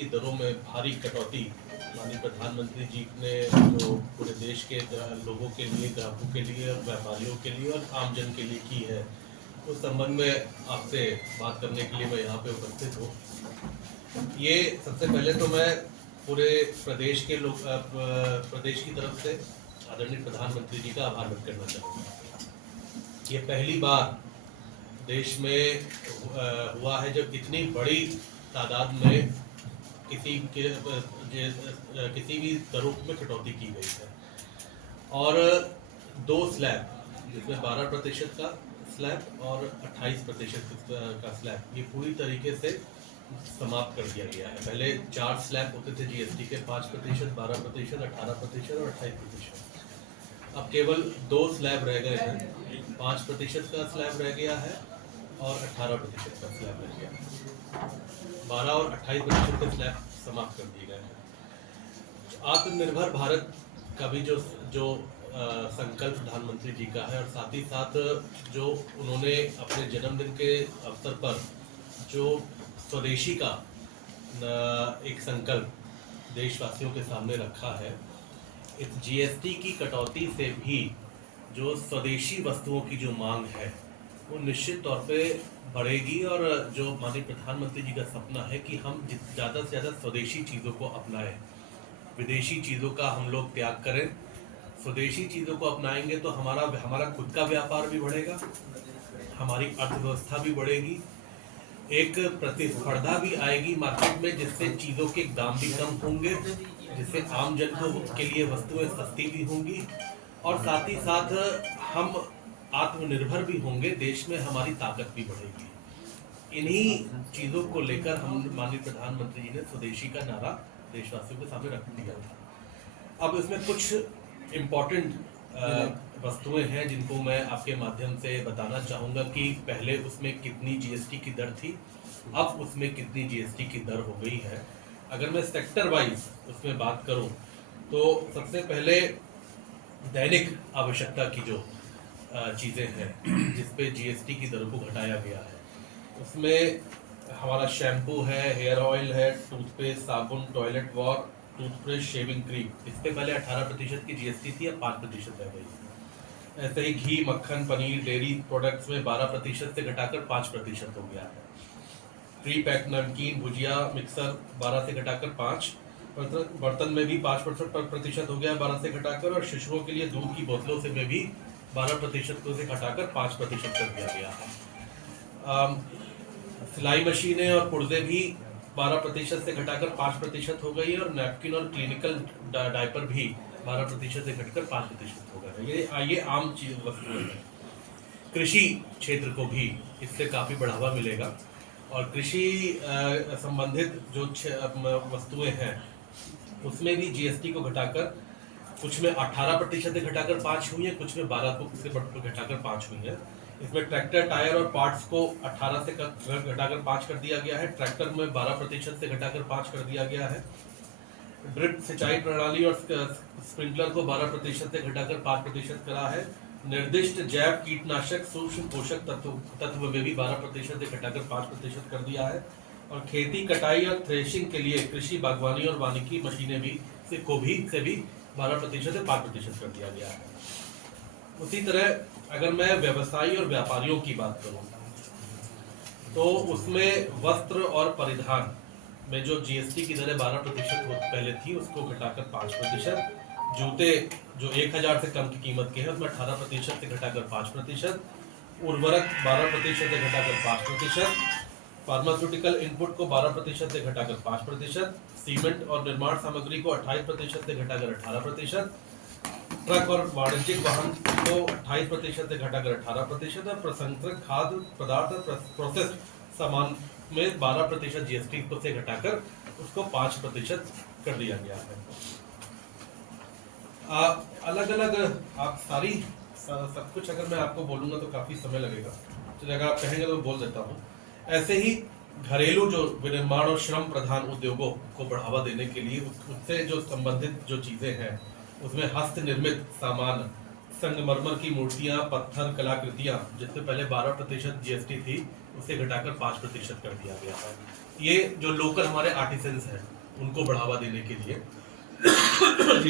की दरों में भारी कटौती माननीय प्रधानमंत्री जी ने जो पूरे देश के लोगों के लिए, ग्राहकों के लिए और व्यापारियों के लिए और आमजन के लिए की है, उस संबंध में आपसे बात करने के लिए मैं यहाँ पे उपस्थित हूँ। ये सबसे पहले तो मैं पूरे प्रदेश के लोग प्रदेश की तरफ से आदरणीय प्रधानमंत्री जी का आभार व्यक्त करना चाहूँगा। ये पहली बार देश में हुआ है जब इतनी बड़ी तादाद में किसी भी दरों में कटौती की गई है और 2 स्लैब जिसमें 12% का स्लैब और 28% का स्लैब ये पूरी तरीके से समाप्त कर दिया गया है। पहले 4 स्लैब होते थे जीएसटी के, 5%, 12%, 18% और 28%। अब केवल 2 स्लैब रह गए हैं, 5% का स्लैब रह गया है और 18% का स्लैब रह गया है। 12 और 28% के स्लैब समाप्त कर दिए गए हैं। आत्मनिर्भर भारत का भी जो संकल्प प्रधानमंत्री जी का है और साथ ही साथ जो उन्होंने अपने जन्मदिन के अवसर पर जो स्वदेशी का एक संकल्प देशवासियों के सामने रखा है, इस जीएसटी की कटौती से भी जो स्वदेशी वस्तुओं की जो मांग है वो निश्चित तौर पे बढ़ेगी और जो माननीय प्रधानमंत्री जी का सपना है कि हम ज़्यादा से ज़्यादा स्वदेशी चीज़ों को अपनाएं, विदेशी चीज़ों का हम लोग त्याग करें, स्वदेशी चीज़ों को अपनाएंगे तो हमारा खुद का व्यापार भी बढ़ेगा, हमारी अर्थव्यवस्था भी बढ़ेगी, एक प्रतिस्पर्धा भी आएगी मार्केट में जिससे चीज़ों के दाम भी कम होंगे, जिससे आम जन को के लिए वस्तुएं सस्ती भी होंगी और साथ ही साथ हम आत्मनिर्भर भी होंगे, देश में हमारी ताकत भी बढ़ेगी। इन्हीं चीज़ों को लेकर हम माननीय प्रधानमंत्री जी ने स्वदेशी का नारा देशवासियों के सामने रख दिया था। अब इसमें कुछ इम्पोर्टेंट वस्तुएं हैं जिनको मैं आपके माध्यम से बताना चाहूँगा कि पहले उसमें कितनी जीएसटी की दर थी, अब उसमें कितनी जीएसटी की दर हो गई है। अगर मैं सेक्टर वाइज उसमें बात करूं तो सबसे पहले दैनिक आवश्यकता की जो चीज़ें हैं जिस पे जीएसटी की दरों को घटाया गया है, उसमें हमारा शैम्पू है, हेयर ऑयल है, टूथपेस्ट, साबुन, toilet war, toothbrush, shaving cream, इस पे पहले 18% की जीएसटी थी, अब 5% रह गई। ऐसे ही घी, मक्खन, पनीर, डेयरी प्रोडक्ट्स में 12% से घटाकर 5% हो गया है। प्री पैक नमकीन, भुजिया, मिक्सर 12 से घटाकर 5, बर्तन में भी 5% हो गया 12 से घटाकर, और शिशुओं के लिए दूध की बोतलों से में भी 12% से घटाकर 5% कर दिया गया है। सिलाई मशीनें और पुर्जे भी 12% से घटाकर 5% हो गई है और नैपकिन और क्लिनिकल डायपर भी 12% से घटकर 5% हो गए हैं। ये आम चीज वस्तुएं हैं। कृषि क्षेत्र को भी इससे काफ़ी बढ़ावा मिलेगा और कृषि संबंधित जो वस्तुएं हैं उसमें भी जीएसटी को घटाकर कुछ में 18% से घटाकर 5 हुई है, कुछ में 12 से घटाकर 5 हुई है। इसमें ट्रैक्टर, टायर और पार्ट्स को 18 से घटाकर 5 कर दिया गया है, ट्रैक्टर में 12% से घटाकर 5 कर दिया गया है। ड्रिप सिंचाई प्रणाली और स्प्रिंकलर को 12% से घटाकर 5% करा है। निर्दिष्ट जैव कीटनाशक सूक्ष्म पोषक तत्व में भी 12% से घटाकर 5% कर दिया है और खेती, कटाई और थ्रेशिंग के लिए कृषि, बागवानी और वानिकी मशीनें भी से भी 12% से 5% कर दिया गया है। उसी तरह अगर मैं व्यवसायी और व्यापारियों की बात करूं तो उसमें वस्त्र और परिधान में जो जीएसटी की दरें 12% पहले थी उसको घटाकर 5%, जूते जो 1000 से कम की कीमत के हैं उसमें 18% से घटाकर 5%, उर्वरक 12% से घटाकर 5%, फार्मास्यूटिकल इनपुट को 12% से घटाकर 5%, सीमेंट और निर्माण सामग्री को 28% से घटाकर 18%, ट्रक और वाणिज्यिक वाहन को 28% से घटाकर 18% और प्रसंस्कृत खाद्य पदार्थ और प्रोसेस्ड सामान में 12% जीएसटी से घटाकर उसको 5% कर दिया गया है। अलग अलग आप सारी सब कुछ अगर मैं आपको बोलूँगा तो काफ़ी समय लगेगा, तो अगर आप कहेंगे तो बोल देता हूँ। ऐसे ही घरेलू जो विनिर्माण और श्रम प्रधान उद्योगों को बढ़ावा देने के लिए उससे जो संबंधित जो चीज़ें हैं उसमें हस्त निर्मित सामान, संगमरमर की मूर्तियाँ, पत्थर, कलाकृतियाँ जिससे पहले 12% जीएसटी थी उसे घटाकर 5% कर दिया गया है। ये जो लोकल हमारे आर्टिसंस हैं उनको बढ़ावा देने के लिए